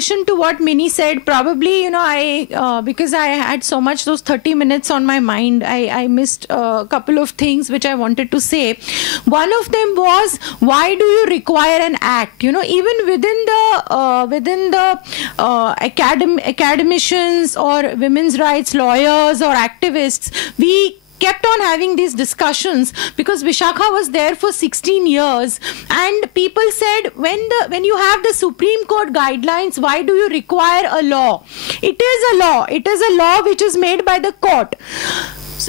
addition to what Mini said, probably, because I had so much, those 30 minutes on my mind, I missed a couple of things which I wanted to say. One of them was, why do you require an act? Even within the academicians or women's rights lawyers or activists, we kept on having these discussions because Vishakha was there for 16 years, and people said, when you have the Supreme Court guidelines, why do you require a law? It is a law. It is a law which is made by the court.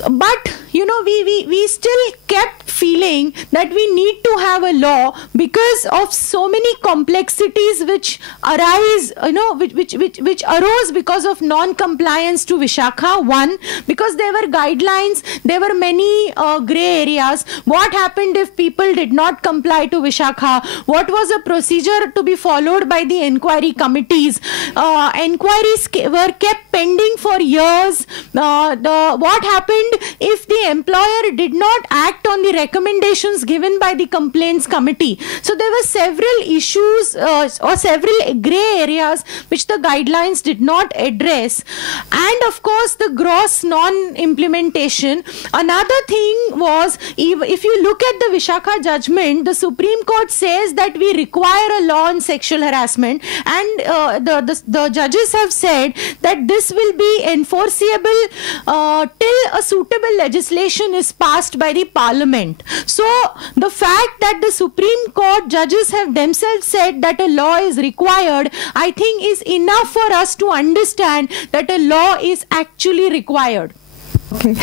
But we still kept feeling that we need to have a law because of so many complexities which arise, which arose because of non-compliance to Vishakha. One, because there were guidelines, there were many grey areas. What happened if people did not comply to Vishakha? What was the procedure to be followed by the inquiry committees? Inquiries were kept pending for years. What happened if the employer did not act on the recommendations given by the complaints committee? So there were several issues or several grey areas which the guidelines did not address, and of course the gross non-implementation. Another thing was, if you look at the Vishakha judgment, the Supreme Court says that we require a law on sexual harassment, and the judges have said that this will be enforceable till a suitable legislation is passed by the parliament. So the fact that the Supreme Court judges have themselves said that a law is required, I think is enough for us to understand that a law is actually required. Okay.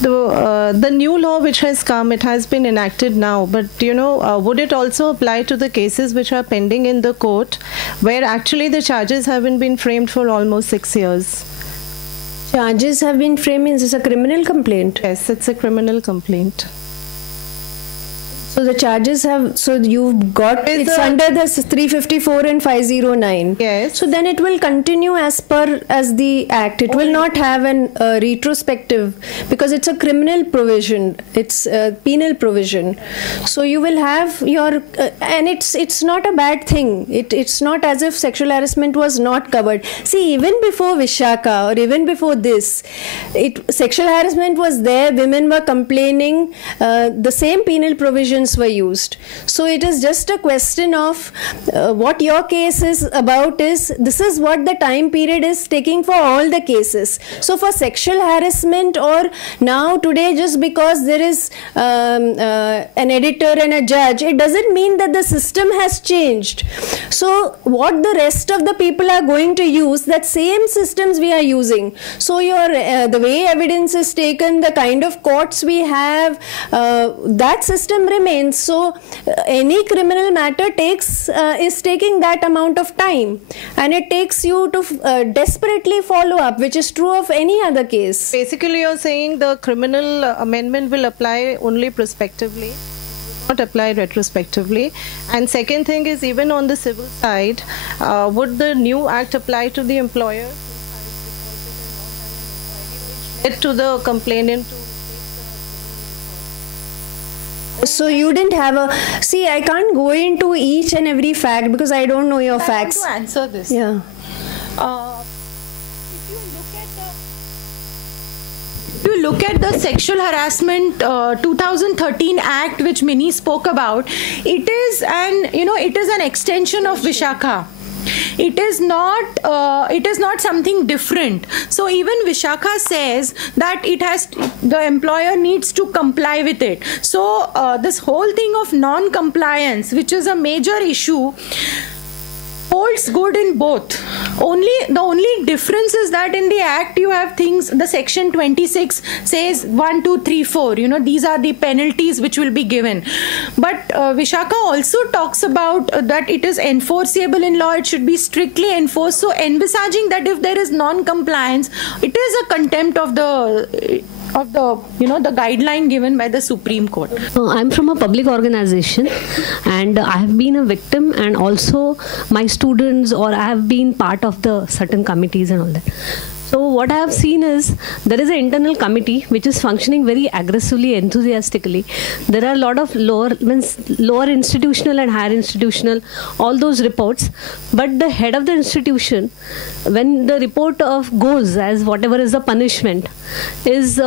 The new law which has come, it has been enacted now, but would it also apply to the cases which are pending in the court where actually the charges haven't been framed for almost 6 years? Charges have been framed. Is this a criminal complaint? Yes, it's a criminal complaint. So the charges have, so you've got, it's under the 354 and 509. Yes. So then it will continue as the act. It will not have an retrospective, because it's a criminal provision. It's a penal provision. So you will have your, and it's not a bad thing. It's not as if sexual harassment was not covered. See, even before Vishakha or even before this, sexual harassment was there. Women were complaining. The same penal provisions were used. So it is just a question of what your case is about is, this is what the time period is taking for all the cases. So for sexual harassment, or now today, just because there is an editor and a judge, it doesn't mean that the system has changed. So what the rest of the people are going to use, that same systems we are using. So the way evidence is taken, the kind of courts we have, that system remains. So any criminal matter is taking that amount of time, and it takes you to desperately follow up, which is true of any other case. Basically, you're saying the criminal amendment will apply only prospectively, not apply retrospectively. And second thing is, even on the civil side, would the new act apply to the employer to the complainant? So you didn't have a, see, I can't go into each and every fact because I don't know your facts. I want to answer this. Yeah. If you look at the Sexual Harassment 2013 Act, which Mini spoke about, it is an extension of Vishakha. It is not something different. So even Vishakha says that the employer needs to comply with it. So this whole thing of non-compliance, which is a major issue, holds good in both. The only difference is that in the act you have things, the section 26 says 1, 2, 3, 4, these are the penalties which will be given. But Vishakha also talks about that it is enforceable in law, it should be strictly enforced. So envisaging that if there is non-compliance, it is a contempt of the guideline given by the Supreme Court. I'm from a public organization, and I have been a victim, and also my students, or I have been part of the certain committees and all that. So what I have seen is there is an internal committee which is functioning very aggressively, enthusiastically. There are a lot of lower institutional and higher institutional, all those reports. But the head of the institution, when the report of goes as whatever is the punishment, is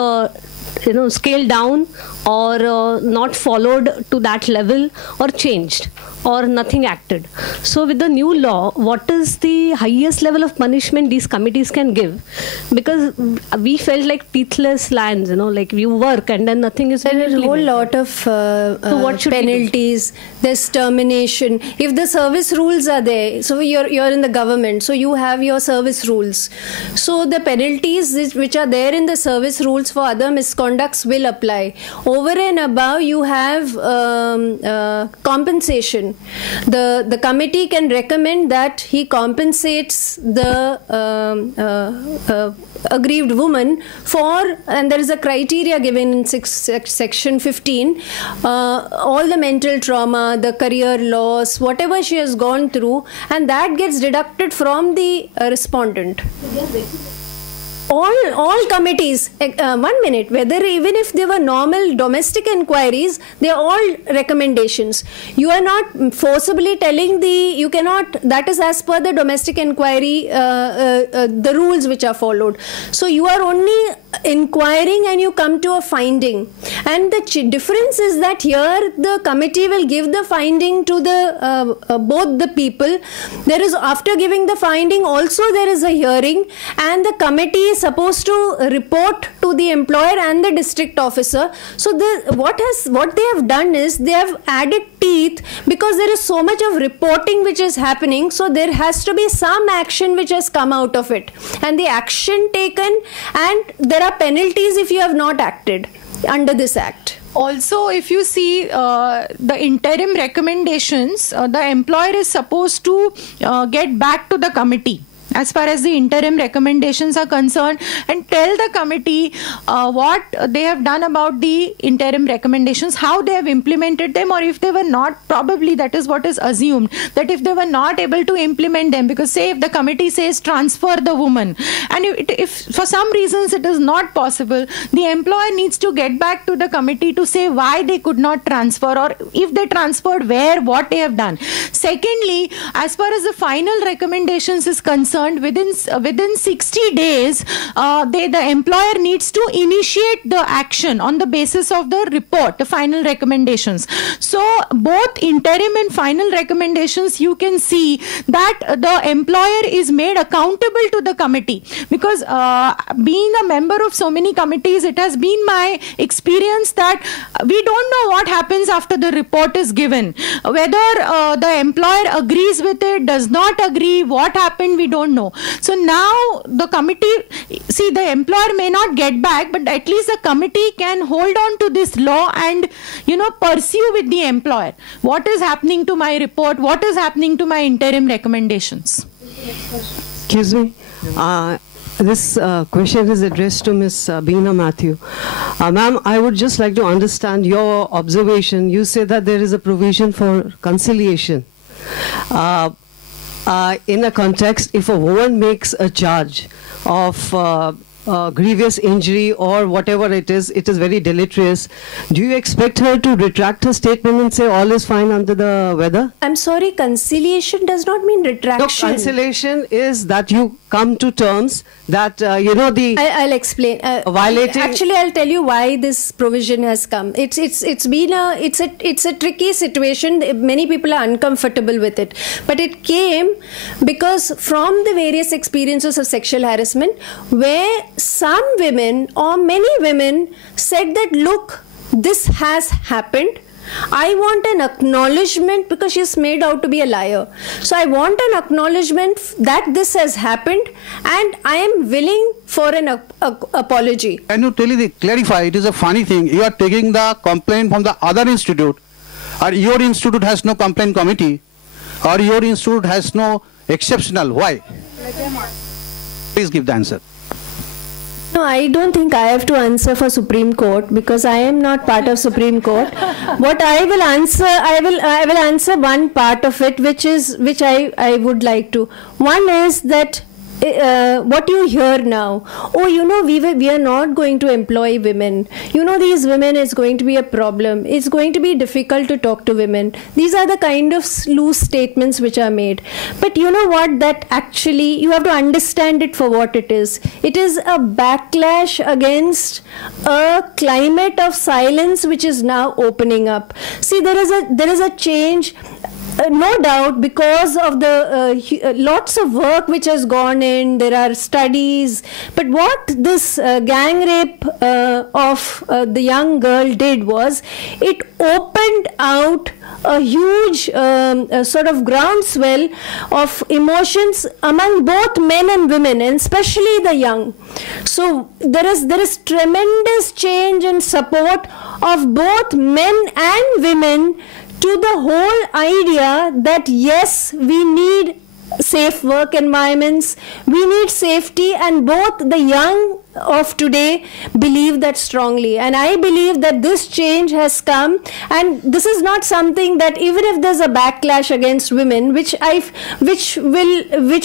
scaled down or not followed to that level or changed or nothing acted. So with the new law, what is the highest level of punishment these committees can give? Because we felt like teethless lions, like you work and then nothing is. There is a whole lot of penalties. There's termination. If the service rules are there, so you're in the government, so you have your service rules. So the penalties which are there in the service rules for other misconducts will apply. Over and above, you have compensation. The committee can recommend that he compensates the aggrieved woman for, and there is a criteria given in section 15, all the mental trauma, the career loss, whatever she has gone through, and that gets deducted from the respondent. All committees, 1 minute, whether even if they were normal domestic inquiries, they are all recommendations. You are not forcibly telling you cannot, that is as per the domestic inquiry, the rules which are followed. So you are only inquiring and you come to a finding. And the difference is that here the committee will give the finding to the both the people. There is, after giving the finding, also there is a hearing, and the committee is supposed to report to the employer and the district officer. So what they have done is they have added teeth, because there is so much of reporting which is happening. So there has to be some action which has come out of it, and the action taken, and there are penalties if you have not acted under this act. Also, if you see the interim recommendations, the employer is supposed to get back to the committee as far as the interim recommendations are concerned, and tell the committee what they have done about the interim recommendations, how they have implemented them, or if they were not, probably that is what is assumed, that if they were not able to implement them, because say if the committee says transfer the woman, and if for some reasons it is not possible, the employer needs to get back to the committee to say why they could not transfer, or if they transferred, where, what they have done. Secondly, as far as the final recommendations is concerned, within 60 days, the employer needs to initiate the action on the basis of the report, the final recommendations. So both interim and final recommendations, you can see that the employer is made accountable to the committee, because being a member of so many committees, it has been my experience that we don't know what happens after the report is given, whether the employer agrees with it, does not agree, what happened, we don't know. So now the committee, see, the employer may not get back, but at least the committee can hold on to this law and pursue with the employer what is happening to my report, what is happening to my interim recommendations. Excuse me. This question is addressed to Ms. Beena Mathew. Ma'am, I would just like to understand your observation. You say that there is a provision for conciliation. In a context, if a woman makes a charge of grievous injury or whatever it is very deleterious, do you expect her to retract her statement and say all is fine under the weather? I'm sorry, conciliation does not mean retraction. No, conciliation is that you come to terms that, I'll explain. Violating... Actually, I'll tell you why this provision has come. It's a tricky situation. Many people are uncomfortable with it. But it came because from the various experiences of sexual harassment, where some women or many women said that, look, this has happened. I want an acknowledgement, because she's made out to be a liar. So I want an acknowledgement that this has happened, and I am willing for an apology. Can you clarify? It is a funny thing. You are taking the complaint from the other institute, or your institute has no complaint committee, or your institute has no exceptional. Why? Please give the answer. No, I don't think I have to answer for Supreme Court, because I am not part of Supreme Court. What I will answer, I will answer one part of it, which I would like to. One is that what you hear now, oh, you know, we are not going to employ women. You know, these women is going to be a problem. It's going to be difficult to talk to women. These are the kind of loose statements which are made. But you know what? That actually, you have to understand it for what it is. It is a backlash against a climate of silence which is now opening up. See, there is a change. No doubt, because of the lots of work which has gone in, there are studies. But what this gang rape of the young girl did was, it opened out a huge sort of groundswell of emotions among both men and women, and especially the young. So there is tremendous change and support of both men and women to the whole idea that yes, we need safe work environments, we need safety, and both the young of today believe that strongly. And I believe that this change has come, and this is not something that, even if there's a backlash against women, which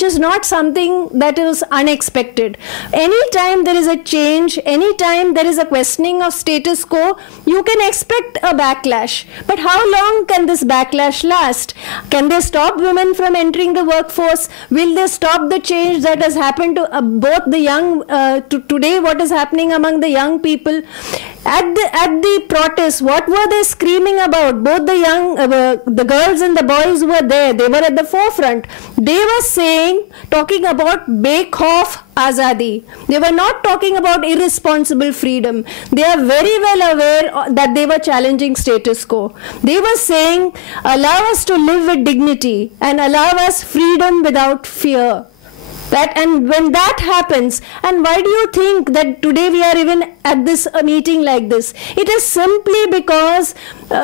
is not something that is unexpected. Anytime there is a change, anytime there is a questioning of status quo, you can expect a backlash. But how long can this backlash last? Can they stop women from entering the workforce? Will they stop the change that has happened to both the young today, what is happening among the young people? At the protest, what were they screaming about? Both the young, the girls and the boys who were there, they were at the forefront. They were talking about Bake Off Azadi. They were not talking about irresponsible freedom. They are very well aware that they were challenging status quo. They were saying, allow us to live with dignity and allow us freedom without fear. And when that happens, and why do you think that today we are even at this meeting like this? It is simply because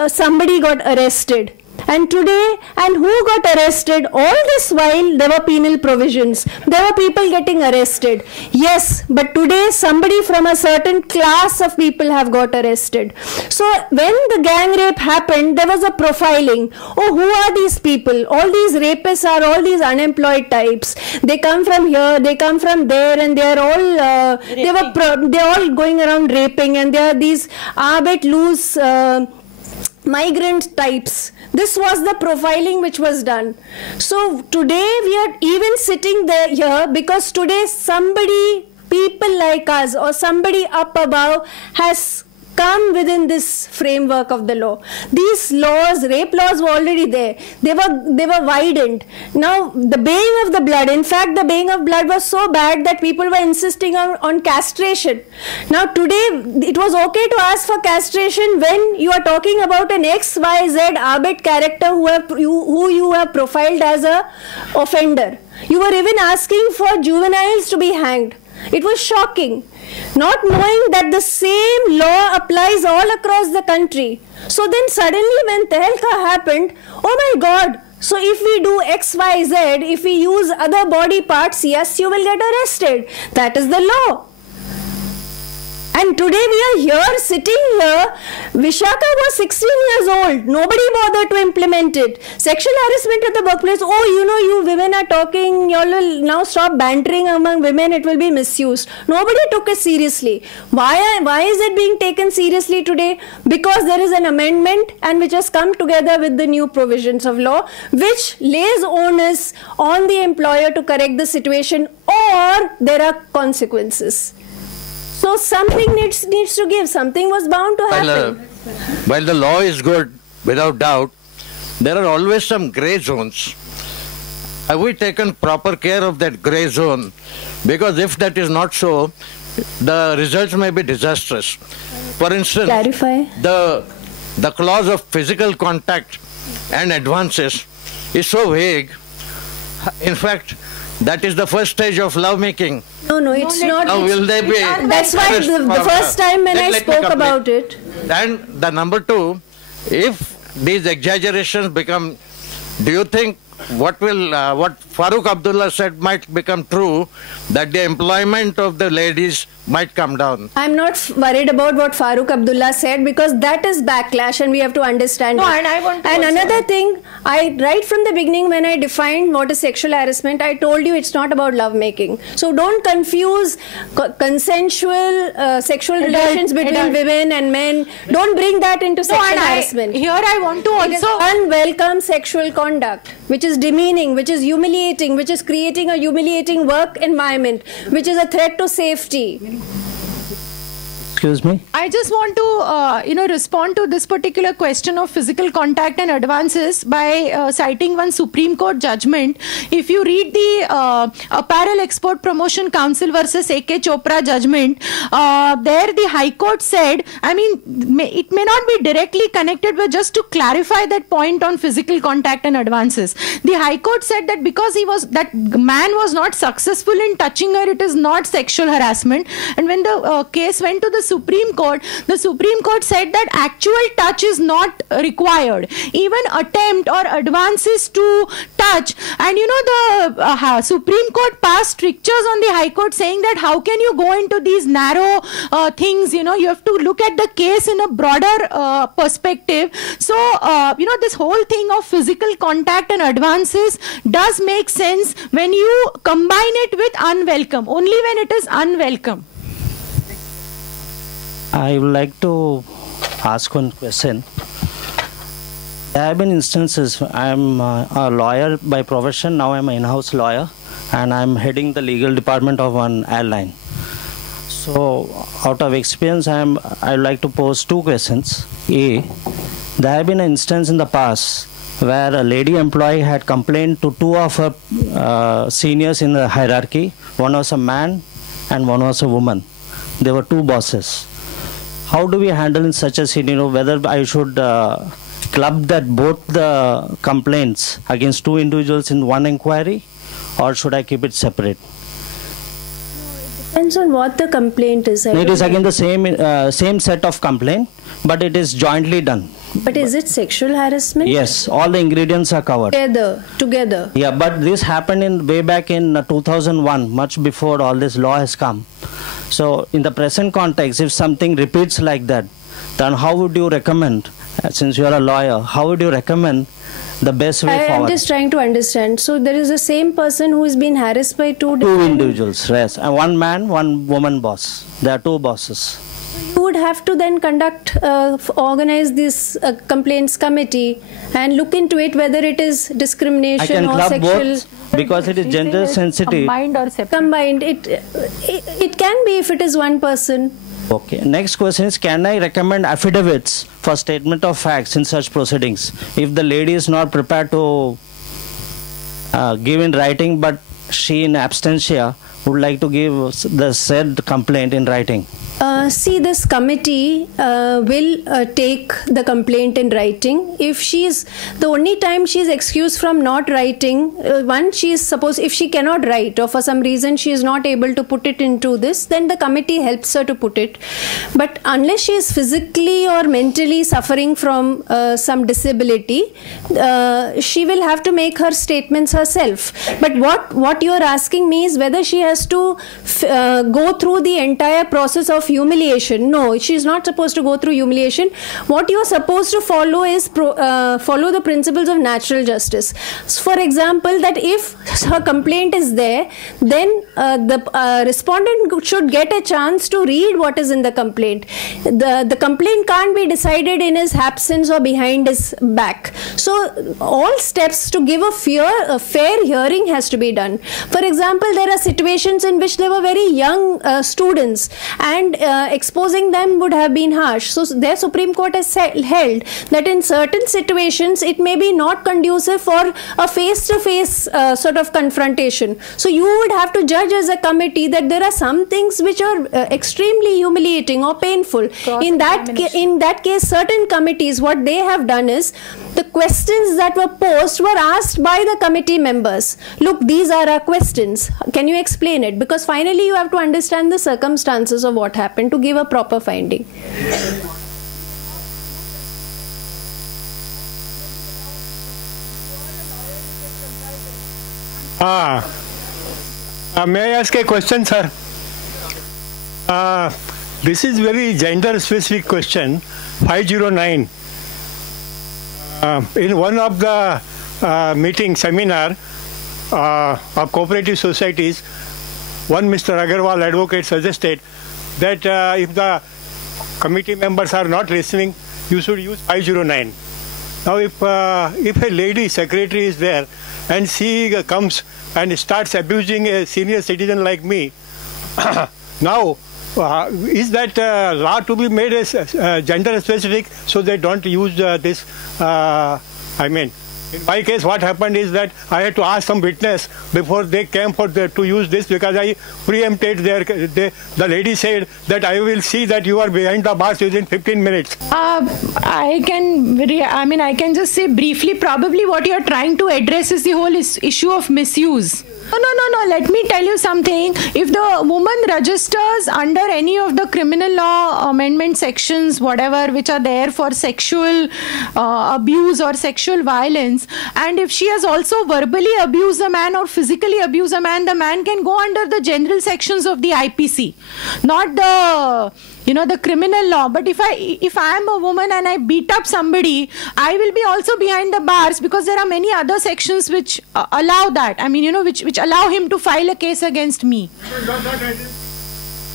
somebody got arrested. And today, and who got arrested? All this while there were penal provisions. There were people getting arrested. Yes, but today somebody from a certain class of people have got arrested. So when the gang rape happened, there was a profiling. Oh, who are these people? All these rapists are all these unemployed types. They come from here, they come from there, and they are all they're all going around raping, and they are these arbeit loose migrant types. This was the profiling which was done. So today we are even sitting there here because today people like us or somebody up above has come within this framework of the law. These laws, rape laws, were already there. They were widened. Now the baying of the blood, in fact the baying of blood was so bad that people were insisting on castration. Now today it was okay to ask for castration when you are talking about an XYZ arbeit character who you have profiled as a offender. You were even asking for juveniles to be hanged. It was shocking, not knowing that the same law applies all across the country. So then suddenly when Tehelka happened, oh my God, so if we do XYZ, if we use other body parts, yes, you will get arrested. That is the law. And today we are here, sitting here. Vishaka was 16 years old. Nobody bothered to implement it. Sexual harassment at the workplace. Oh, you know, you women are talking. You all will now stop bantering among women. It will be misused. Nobody took it seriously. Why is it being taken seriously today? Because there is an amendment and which has come together with the new provisions of law, which lays onus on the employer to correct the situation, or there are consequences. So something needs to give. Something was bound to happen. While the law is good, without doubt, there are always some grey zones. Have we taken proper care of that grey zone? Because if that is not so, the results may be disastrous. For instance, the clause of physical contact and advances is so vague. In fact, that is the first stage of lovemaking. No, it's not. Now will they be? That's why the first time when I spoke about it. And the number two, if these exaggerations become, do you think what Farooq Abdullah said might become true, that the employment of the ladies might come down. I'm not worried about what Farooq Abdullah said, because that is backlash and we have to understand No, it. and I want to And also another thing, right from the beginning when I defined what is sexual harassment, I told you it's not about lovemaking. So don't confuse consensual sexual relations between women and men. Don't bring that into sexual harassment. Here I want to It is also... unwelcome sexual conduct, which is demeaning, which is humiliating, which is creating a humiliating work environment, which is a threat to safety. Excuse me? I just want to, respond to this particular question of physical contact and advances by citing one Supreme Court judgment. If you read the Apparel Export Promotion Council versus A.K. Chopra judgment, there the High Court said, it may not be directly connected, but just to clarify that point on physical contact and advances. The High Court said that because that man was not successful in touching her, it is not sexual harassment. And when the case went to the Supreme Court said that actual touch is not required. Even attempt or advances to touch. And the Supreme Court passed strictures on the High Court saying that how can you go into these narrow things, you have to look at the case in a broader perspective. So, this whole thing of physical contact and advances does make sense when you combine it with unwelcome, only when it is unwelcome. I would like to ask one question. There have been instances, I'm a lawyer by profession, now I'm an in-house lawyer, and I'm heading the legal department of one airline. So, out of experience, I'd like to pose two questions. A, there have been an instance in the past where a lady employee had complained to two of her seniors in the hierarchy. One was a man and one was a woman. There were two bosses. How do we handle in such a scenario, whether I should club that both the complaints against two individuals in one inquiry, or should I keep it separate? Depends on what the complaint is. It is again the same set of complaint, but it is jointly done. But is it sexual harassment? Yes, all the ingredients are covered. Together. Yeah, but this happened way back in 2001, much before all this law has come. So, in the present context, if something repeats like that, then how would you recommend, since you are a lawyer, how would you recommend the best way forward? I'm just trying to understand. So, there is the same person who is being harassed by two individuals, yes. And one man, one woman boss. There are two bosses. You would have to then organize this complaints committee and look into it, whether it is discrimination or sexual. Both because it is gender sensitive. Combined or separate? Combined. It can be if it is one person. Okay. Next question is, can I recommend affidavits for statement of facts in such proceedings if the lady is not prepared to give in writing, but she in absentia would like to give the said complaint in writing? See, this committee will take the complaint in writing. If the only time she is excused from not writing, if she cannot write or for some reason she is not able to put it into this, then the committee helps her to put it. But unless she is physically or mentally suffering from some disability, she will have to make her statements herself. But what you are asking me is whether she has to go through the entire process of humiliation. No, she is not supposed to go through humiliation. What you are supposed to follow is follow the principles of natural justice. For example, that if her complaint is there, then the respondent should get a chance to read what is in the complaint. The complaint can't be decided in his absence or behind his back. So all steps to give a fair hearing has to be done. For example, there are situations in which there were very young students, and exposing them would have been harsh. So their Supreme Court has held that in certain situations it may be not conducive for a face-to-face sort of confrontation. So you would have to judge as a committee that there are some things which are extremely humiliating or painful. In that case, certain committees, what they have done is, the questions that were posed were asked by the committee members. Look, these are our questions. Can you explain it? Because finally you have to understand the circumstances of what happened to give a proper finding. May I ask a question, sir? This is very gender-specific question. 509. In one of the seminar of cooperative societies, one Mr. Agarwal advocate suggested that if the committee members are not listening, you should use 509. Now, if a lady secretary is there and she comes and starts abusing a senior citizen like me, now is that law to be made as gender specific so they don't use this? In my case, what happened is that I had to ask some witness before they came to use this, because I preempted the lady said that I will see that you are behind the bars within 15 minutes. I can just say briefly, probably what you are trying to address is the whole issue of misuse. No. Let me tell you something. If the woman registers under any of the criminal law amendment sections, whatever, which are there for sexual abuse or sexual violence, and if she has also verbally abused a man or physically abused a man, the man can go under the general sections of the IPC, not the criminal law. But if I am a woman and I beat up somebody, I will be also behind the bars, because there are many other sections which allow that. Which allow him to file a case against me.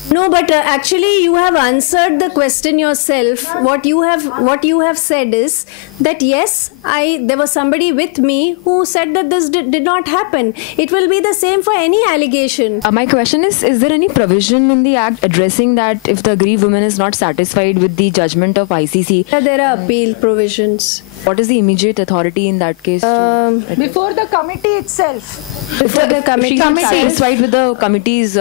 No, but actually you have answered the question yourself. What you have said is that yes, there was somebody with me who said that this did not happen. It will be the same for any allegation. My question is there any provision in the Act addressing that if the aggrieved woman is not satisfied with the judgment of ICC? There are appeal provisions. What is the immediate authority in that case? Before the committee itself. Before the committee. She is satisfied with the committee's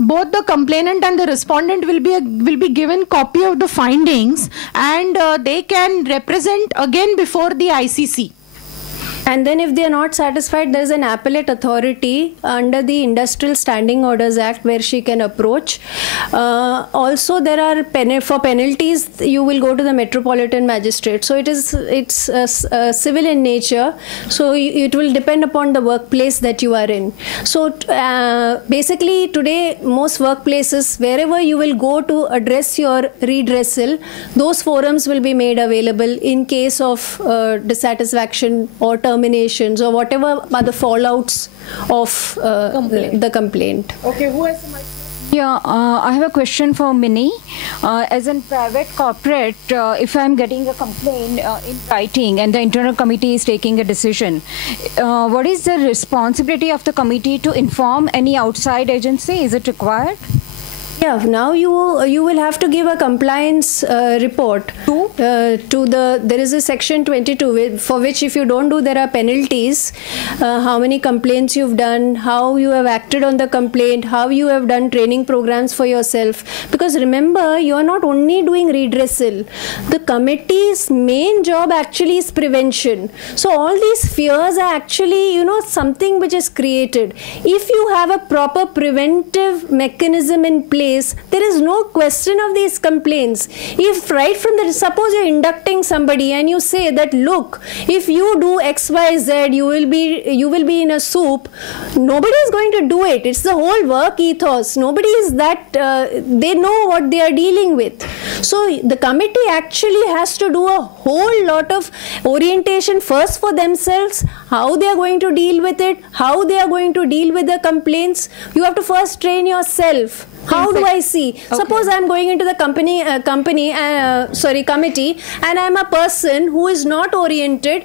both the complainant and the respondent will be given copy of the findings, and they can represent again before the ICC. And then if they are not satisfied, there is an appellate authority under the Industrial Standing Orders Act where she can approach. Also, there are for penalties, you will go to the Metropolitan Magistrate. So it's civil in nature. So it will depend upon the workplace that you are in. So basically today, most workplaces, wherever you will go to address your redressal, those forums will be made available in case of dissatisfaction or terminations or whatever are the fallouts of the complaint. Okay, who has the mic? Yeah, I have a question for Minnie. As in private corporate, if I'm getting a complaint in writing and the internal committee is taking a decision, what is the responsibility of the committee to inform any outside agency? Is it required? Yeah, now you will have to give a compliance report to there is a section 22 for which if you don't do, there are penalties, how many complaints you've done, how you have acted on the complaint, how you have done training programs for yourself. Because remember, you are not only doing redressal, the committee's main job actually is prevention. So all these fears are actually, something which is created. If you have a proper preventive mechanism in place, there is no question of these complaints. If right from the, suppose you're inducting somebody and you say that, look, if you do X, Y, Z, you will be in a soup. Nobody is going to do it. It's the whole work ethos. Nobody is that, they know what they are dealing with. So the committee actually has to do a whole lot of orientation first for themselves, how they are going to deal with it, how they are going to deal with the complaints. You have to first train yourself. How do I see? Okay. Suppose I'm going into the committee, and I'm a person who is not oriented,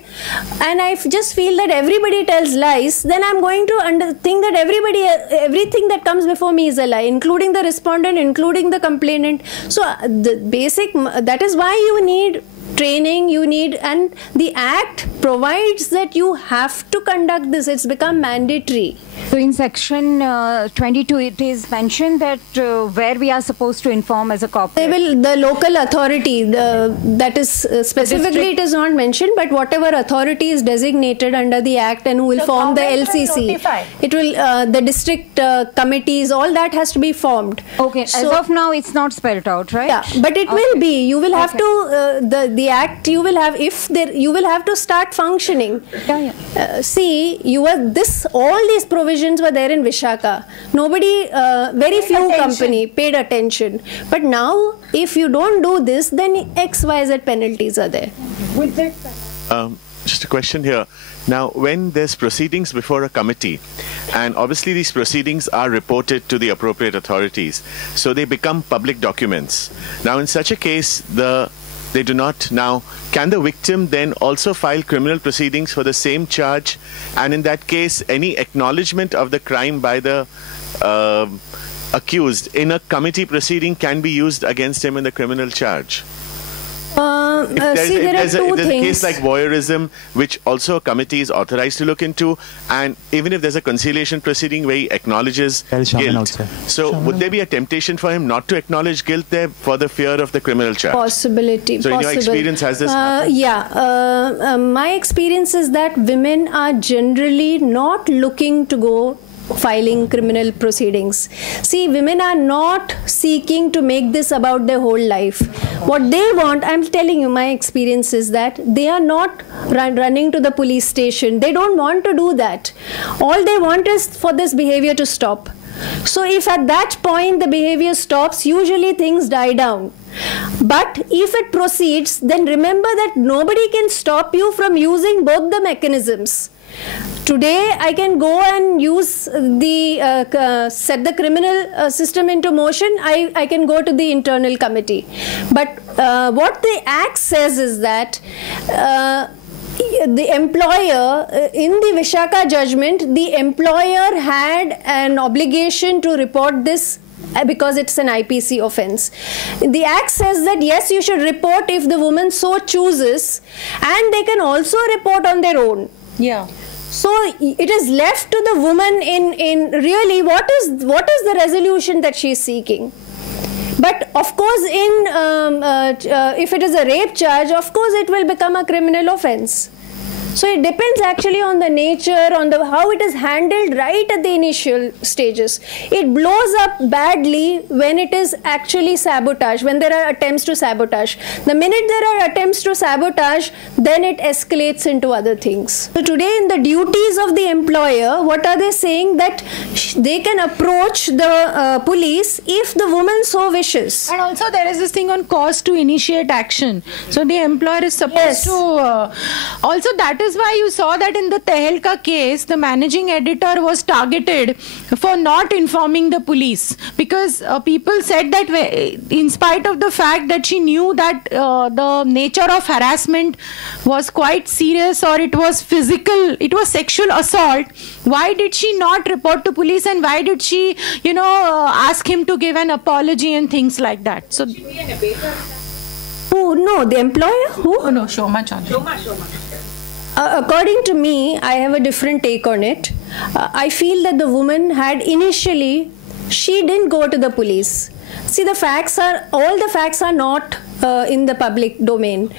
and I just feel that everybody tells lies. Then I'm going to think that everything that comes before me is a lie, including the respondent, including the complainant. So the basic, that is why you need training, and the Act provides that you have to conduct this. It's become mandatory. So in section 22, it is mentioned that where we are supposed to inform as a corporate. The local authority, that is specifically it is not mentioned, but whatever authority is designated under the Act and who will form the LCC, it will the district committees, all that has to be formed. Okay. So, as of now, it's not spelled out, right? Yeah, but it will be. You will have to. The the act you will have, if there, you will have to start functioning. See, all these provisions were there in Vishaka. Nobody, very few company paid attention. But now, if you don't do this, then XYZ penalties are there. Just a question here. Now, when there's proceedings before a committee, and obviously these proceedings are reported to the appropriate authorities, so they become public documents. Now, in such a case, they do not now, can the victim then also file criminal proceedings for the same charge? And in that case, any acknowledgement of the crime by the accused in a committee proceeding can be used against him in the criminal charge? If there's a case like voyeurism, which also a committee is authorized to look into, and even if there's a conciliation proceeding where he acknowledges guilt, so would there be a temptation for him not to acknowledge guilt there for the fear of the criminal charge? Possibility. So in your experience, has this happened? My experience is that women are generally not looking to go filing criminal proceedings. See, women are not seeking to make this about their whole life. What they want, I'm telling you, my experience is that they are not running to the police station. They don't want to do that. All they want is for this behavior to stop. So if at that point the behavior stops, usually things die down. But if it proceeds, then remember that nobody can stop you from using both the mechanisms. Today, I can go and use set the criminal system into motion. I can go to the internal committee. But what the Act says is that the employer, in the Vishaka judgment, the employer had an obligation to report this because it's an IPC offense. The Act says that yes, you should report if the woman so chooses, and they can also report on their own. Yeah. So it is left to the woman in really what is the resolution that she is seeking. But of course, if it is a rape charge, of course it will become a criminal offense. So it depends actually on the nature, on how it is handled right at the initial stages. It blows up badly when it is actually sabotage, when there are attempts to sabotage. The minute there are attempts to sabotage, then it escalates into other things. So today in the duties of the employer, what are they saying? That they can approach the police if the woman so wishes. And also there is this thing on cause to initiate action. So the employer is supposed to... also that is why you saw that in the Tehelka case, the managing editor was targeted for not informing the police, because people said that in spite of the fact that she knew that the nature of harassment was quite serious, or it was physical, it was sexual assault, why did she not report to police, and why did she, ask him to give an apology and things like that? So, who? No, the employer? Who? Oh, no, Shoma Chandra. According to me, I have a different take on it. I feel that the woman had initially, she didn't go to the police. See, all the facts are not in the public domain.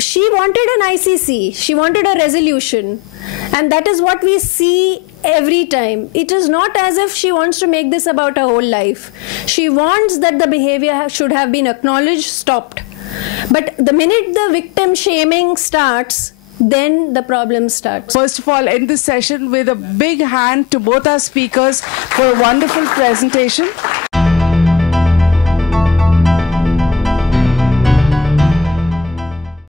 She wanted an ICC. She wanted a resolution. And that is what we see every time. It is not as if she wants to make this about her whole life. She wants that the behavior should have been acknowledged, stopped. But the minute the victim shaming starts, then the problem starts. First of all, end this session with a big hand to both our speakers for a wonderful presentation.